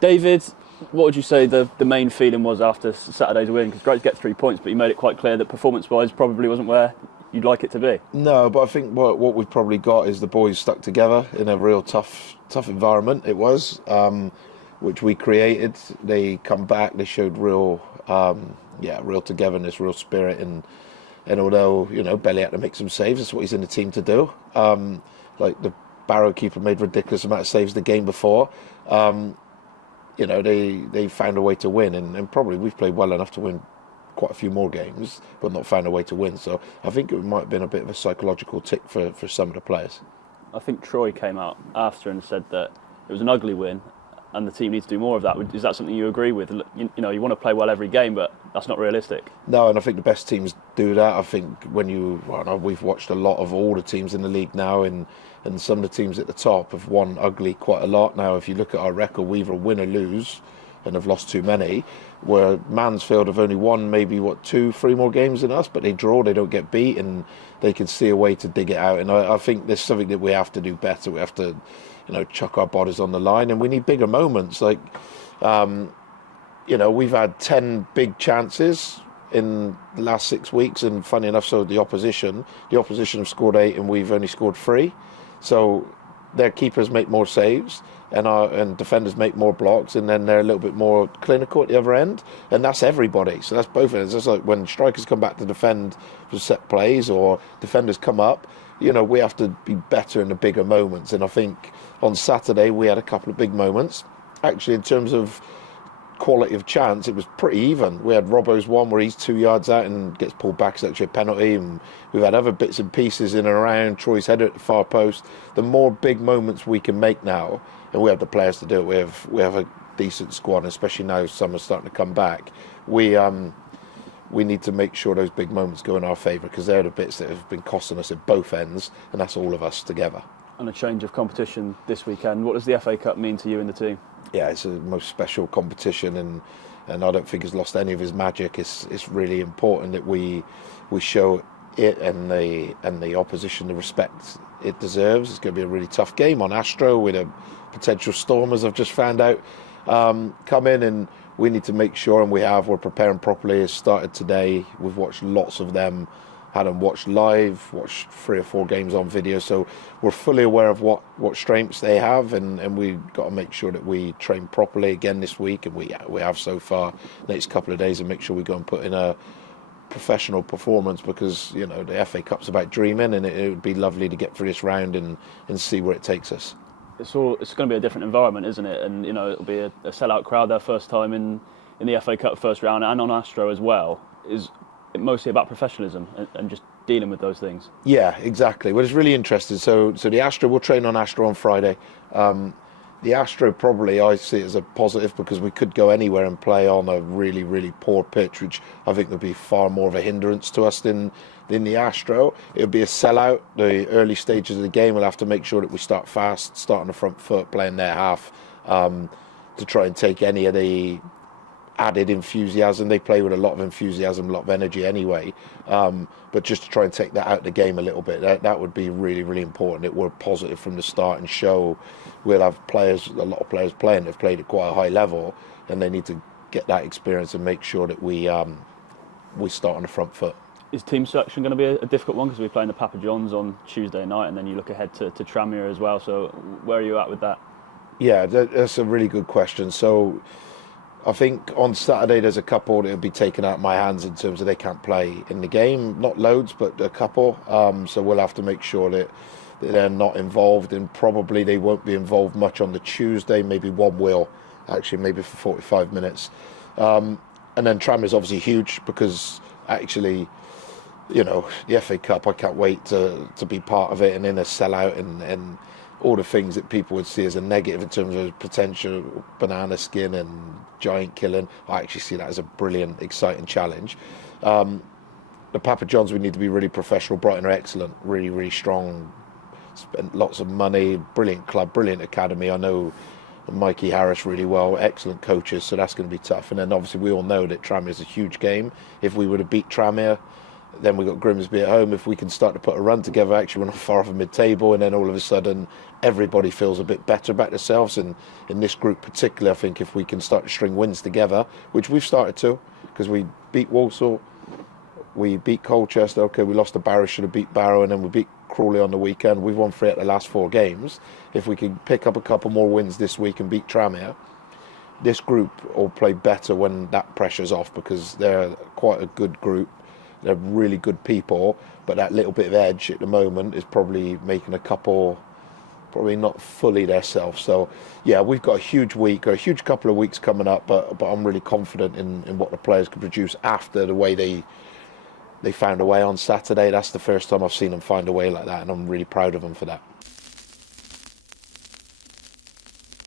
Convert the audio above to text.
David, what would you say the main feeling was after Saturday's win? Because great to get 3 points, but you made it quite clear that performance-wise probably wasn't where you'd like it to be. No, but I think what we've probably got is the boys stuck together in a real tough environment. It was, which we created. They come back. They showed real togetherness, real spirit, and although Belly had to make some saves, that's what he's in the team to do. Like the Barrow keeper made ridiculous amount of saves the game before. They found a way to win, and probably we've played well enough to win quite a few more games, but not found a way to win. So I think it might have been a bit of a psychological tick for some of the players. I think Troy came out after and said that it was an ugly win and the team needs to do more of that. Is that something you agree with? You want to play well every game, but that's not realistic. No, and I think the best teams do that. I think we've watched a lot of all the teams in the league now, and some of the teams at the top have won ugly quite a lot. Now, if you look at our record, we either win or lose and have lost too many, where Mansfield have only won maybe 2-3 more games than us, but they draw, they don't get beat, and they can see a way to dig it out. And I think there's something that we have to do better. We have to chuck our bodies on the line, and we need bigger moments. Like we've had 10 big chances in the last 6 weeks, and funny enough, so the opposition have scored 8 and we've only scored 3. So their keepers make more saves and defenders make more blocks, and then they're a little bit more clinical at the other end, and that's everybody. So that's both ends. It's like when strikers come back to defend for set plays or defenders come up, we have to be better in the bigger moments. And I think on Saturday we had a couple of big moments. Actually, in terms of quality of chance, it was pretty even. We had Robbo's one where he's 2 yards out and gets pulled back, it's actually a penalty, and we've had other bits and pieces in and around. Troy's header at the far post. The more big moments we can make now, and we have the players to do it, we have a decent squad, especially now summer's starting to come back. We need to make sure those big moments go in our favour, because they're the bits that have been costing us at both ends, and that's all of us together. And a change of competition this weekend. What does the FA Cup mean to you and the team? Yeah, it's the most special competition, and I don't think it's lost any of its magic. It's really important that we show it and the opposition the respect it deserves. It's going to be a really tough game on Astro with a potential storm, as I've just found out, come in, and we need to make sure, and we're preparing properly. It's started today. We've watched lots of them, had them watched live, watched 3 or 4 games on video, so we're fully aware of what strengths they have, and we've got to make sure that we train properly again this week, and we have so far the next couple of days, and make sure we go and put in a professional performance, because the FA Cup's about dreaming, and it would be lovely to get through this round and see where it takes us. It's going to be a different environment, isn't it? And it'll be a sellout crowd their first time in the FA Cup first round, and on Astro as well. Is it mostly about professionalism and just dealing with those things? Yeah, exactly. Well, it's really interesting. So the Astro, we'll train on Astro on Friday. The Astro, probably I see it as a positive, because we could go anywhere and play on a really, really poor pitch, which I think would be far more of a hindrance to us than the Astro. It'll be a sellout. The early stages of the game, we'll have to make sure that we start fast, start on the front foot, playing their half, to try and take any of the added enthusiasm. They play with a lot of enthusiasm, a lot of energy anyway, but just to try and take that out of the game a little bit, that would be really, really important. It we're positive from the start and show we'll have a lot of players playing that have played at quite a high level, and they need to get that experience and make sure that we start on the front foot. Is team selection going to be a difficult one, because we're playing the Papa Johns on Tuesday night, and then you look ahead to Tranmere as well, so where are you at with that? Yeah, that's a really good question. So I think on Saturday there's a couple that will be taken out of my hands in terms of they can't play in the game. Not loads, but a couple. So we'll have to make sure that they're not involved, and probably they won't be involved much on the Tuesday. Maybe one will, actually, maybe for 45 minutes. And then Tram is obviously huge, because actually, the FA Cup, I can't wait to be part of it, and in a sellout and all the things that people would see as a negative in terms of potential banana skin and giant killing. I actually see that as a brilliant, exciting challenge. The Papa Johns, we need to be really professional. Brighton are excellent, really, really strong, spent lots of money, brilliant club, brilliant academy. I know Mikey Harris really well, excellent coaches, so that's going to be tough. And then obviously we all know that Tranmere is a huge game. If we were to beat Tranmere, Then we've got Grimsby at home. If we can start to put a run together, actually we're not far off a mid-table, and then all of a sudden everybody feels a bit better about themselves. And in this group particularly, I think if we can start to string wins together, which we've started to, because we beat Walsall, we beat Colchester, okay, we lost to Barrow, should have beat Barrow, and then we beat Crawley on the weekend. We've won 3 out of the last 4 games. If we can pick up a couple more wins this week and beat Tranmere, this group will play better when that pressure's off, because they're quite a good group. They're really good people, but that little bit of edge at the moment is probably making a couple probably not fully themselves. So, yeah, we've got a huge week, or a huge couple of weeks coming up, but I'm really confident in what the players can produce after the way they found a way on Saturday. That's the first time I've seen them find a way like that, and I'm really proud of them for that.